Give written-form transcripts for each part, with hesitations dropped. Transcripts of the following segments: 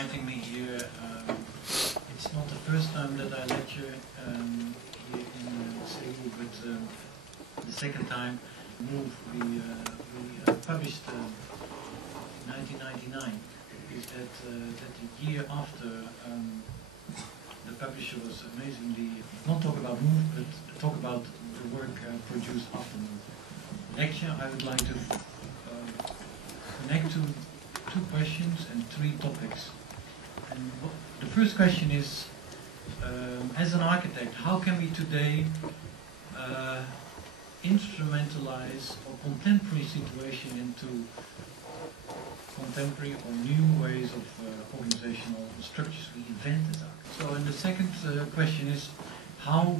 inviting me here. It's not the first time that I lecture here in Seoul, but the second time. Move we published in 1999. Is that the year after the publisher was amazingly not talk about Move, but talk about the work produced after Move. Lecture I would like to connect to 2 questions and 3 topics. And the first question is, as an architect, how can we today instrumentalize a contemporary situation into contemporary or new ways of organizational structures we invent as architects? So, and the second question is, how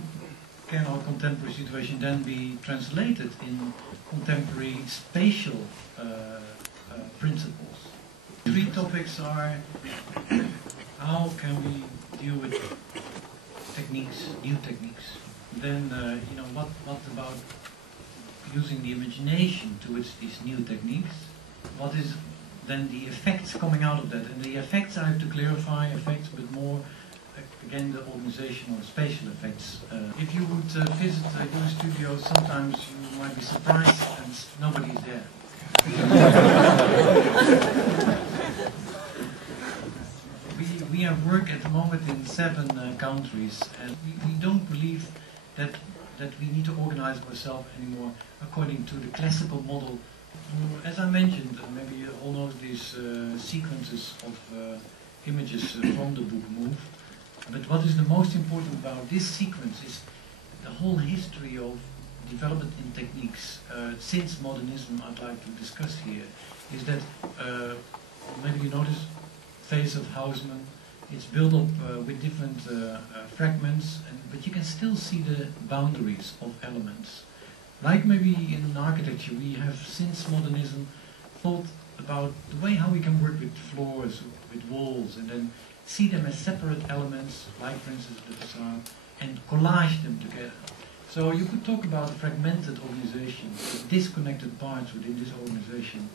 can our contemporary situation then be translated in contemporary spatial principles? 3 topics are, how can we deal with techniques, new techniques? Then, what about using the imagination towards these new techniques? What is then the effects coming out of that? And the effects, I have to clarify, effects, but more, again, the organizational, spatial effects. If you would visit your studio, sometimes you might be surprised and nobody is there. We have work at the moment in 7 countries, and we don't believe that we need to organize ourselves anymore according to the classical model. As I mentioned, maybe you all know these sequences of images from the book Move. But what is the most important about this sequence is the whole history of development in techniques since modernism. I'd like to discuss here is that maybe you notice phase of Haussmann. It's built up with different fragments, but you can still see the boundaries of elements. Like maybe in architecture, we have since modernism thought about the way how we can work with floors, with walls, and then see them as separate elements, like for instance the facade, and collage them together. So you could talk about a fragmented organization, disconnected parts within this organization,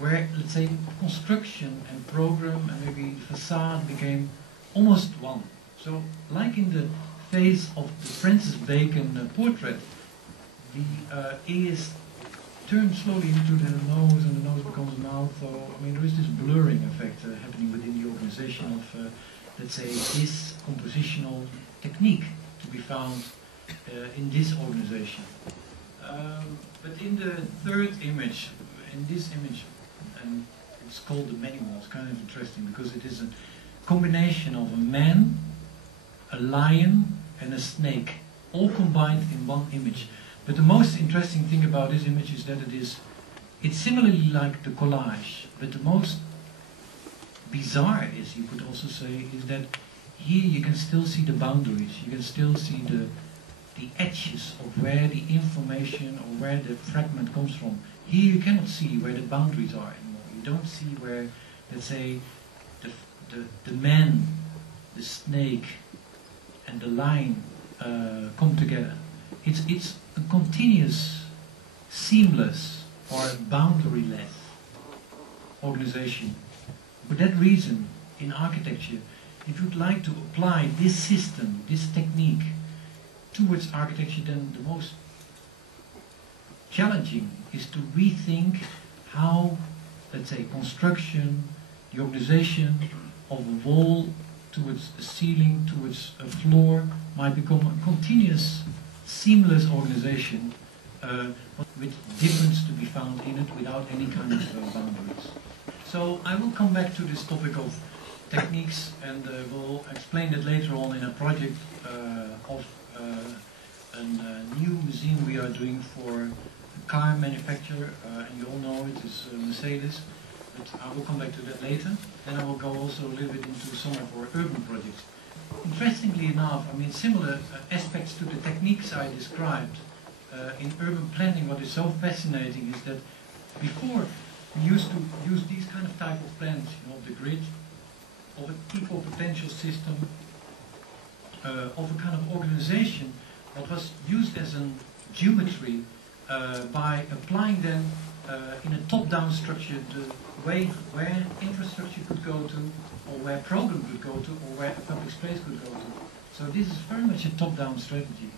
where, let's say, construction and program and maybe facade became almost one. So, like in the phase of the Francis Bacon portrait, the ears turn slowly into the nose and the nose becomes a mouth. So, I mean, there is this blurring effect happening within the organization of, let's say, this compositional technique to be found in this organization. But in the third image, in this image, and it's called the manual. It's kind of interesting because it is a combination of a man, a lion, and a snake, all combined in one image. But the most interesting thing about this image is that it's similarly like the collage, but the most bizarre is, you could also say, is that here you can still see the boundaries, you can still see the edges of where the information or where the fragment comes from. Here you cannot see where the boundaries are anymore. You don't see where, let's say, the man, the snake, and the lion come together. It's a continuous, seamless, or boundaryless organization. For that reason, in architecture, if you'd like to apply this system, this technique, towards architecture, then the most challenging is to rethink how, let's say, construction, the organization of a wall towards a ceiling, towards a floor, might become a continuous, seamless organization with difference to be found in it without any kind of boundaries. So I will come back to this topic of techniques, and we'll explain that later on in a project of a new museum we are doing for a car manufacturer, and you all know it is Mercedes, but I will come back to that later. Then I will go also a little bit into some of our urban projects. Interestingly enough, I mean, similar aspects to the techniques I described in urban planning. What is so fascinating is that before we used to use these kind of type of plans, you know, the grid, of an equal potential system, of a kind of organization that was used as a geometry by applying then in a top-down structure the way where infrastructure could go to, or where program could go to, or where a public space could go to. So this is very much a top-down strategy.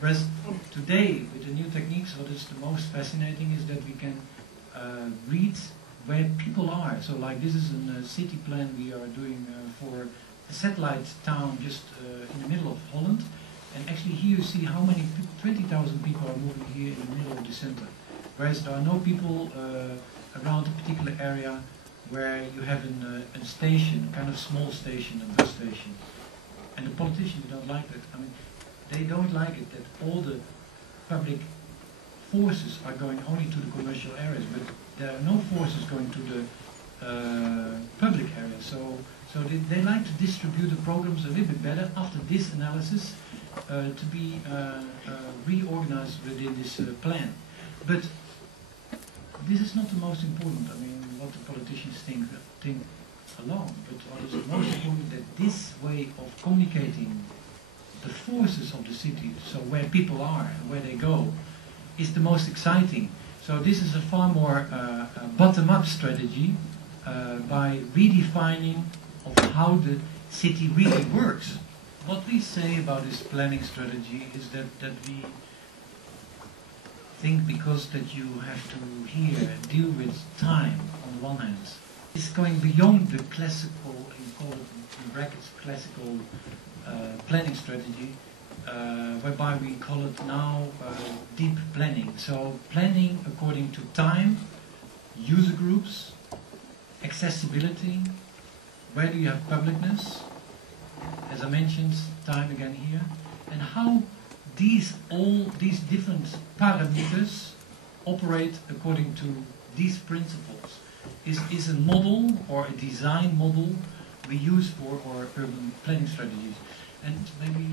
Whereas today, with the new techniques, what is the most fascinating is that we can read where people are. So like this is a city plan we are doing for a satellite town just in the middle of Holland. And actually here you see how many 20,000 people are moving here in the middle of the center. Whereas there are no people around a particular area where you have a station, a kind of small station, a bus station. And the politicians don't like that. I mean, they don't like it that all the public forces are going only to the commercial areas, but there are no forces going to the public areas. So they like to distribute the programs a little bit better after this analysis to be reorganized within this plan. But this is not the most important. I mean, what the politicians think alone. But what is the most important that this way of communicating the forces of the city, so where people are and where they go, is the most exciting. So this is a far more bottom-up strategy by redefining of how the city really works. What we say about this planning strategy is that we think because that you have to here deal with time on the one hand, it's going beyond the classical, in brackets, classical planning strategy, whereby we call it now deep planning. So planning according to time, user groups, accessibility, where do you have publicness, as I mentioned time again here, and how all these different parameters operate according to these principles is a model or a design model we use for our urban planning strategies. And maybe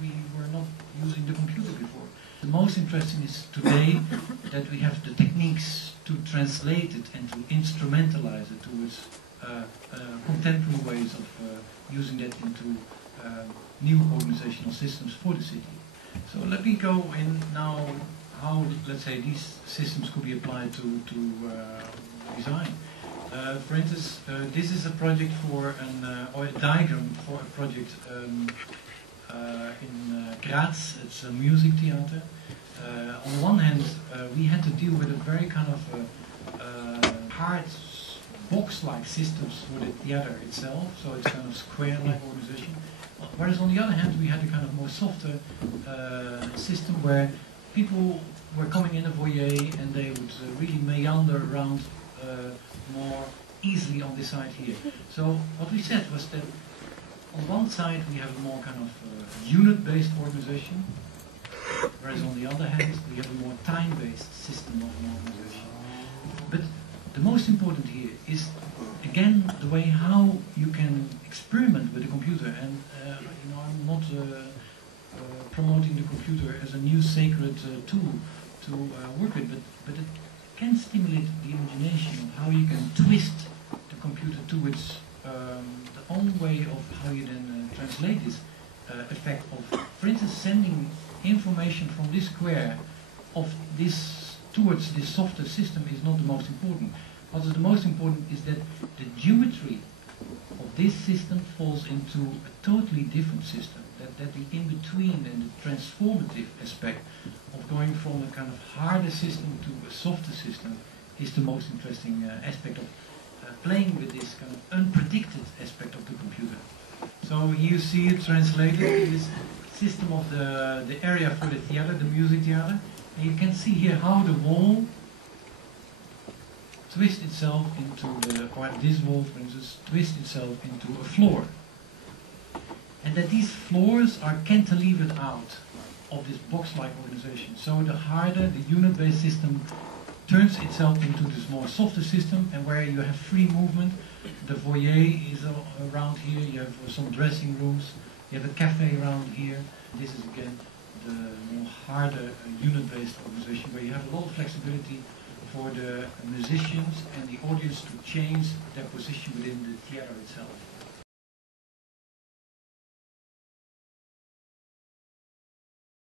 we were not using the computer before. The most interesting is today that we have the techniques to translate it and to instrumentalize it towards contemporary ways of using that into new organizational systems for the city. So let me go in now how, let's say, these systems could be applied to design. For instance, this is a project for or a diagram for a project in Graz. It's a music theater. On the one hand, we had to deal with a very kind of hard box-like systems for the theater itself, so it's kind of square-like organization. Whereas on the other hand, we had a kind of more softer system where people were coming in a foyer and they would really meander around more easily on this side here. So what we said was that on one side we have a more kind of unit-based organization, whereas on the other hand we have a more time-based system of an organization. But the most important here is again the way how you can experiment with the computer. And you know, I'm not promoting the computer as a new sacred tool to work with, but it can stimulate the imagination of how you can twist the computer towards the own way of how you then translate this effect of, for instance, sending information from this square of this towards this softer system is not the most important. What is the most important is that the geometry of this system falls into a totally different system. That the in-between and the transformative aspect of going from a kind of harder system to a softer system is the most interesting aspect of playing with this kind of unpredicted aspect of the computer. So here you see it translated in this system of the area for the theater, the music theater. And you can see here how the wall twists itself into or this wall, for instance, twists itself into a floor. And that these floors are cantilevered out of this box-like organization. So the harder, the unit-based system turns itself into this more softer system, and where you have free movement. The foyer is around here, you have some dressing rooms, you have a cafe around here. This is again the more harder unit-based organization, where you have a lot of flexibility for the musicians and the audience to change their position within the theater itself.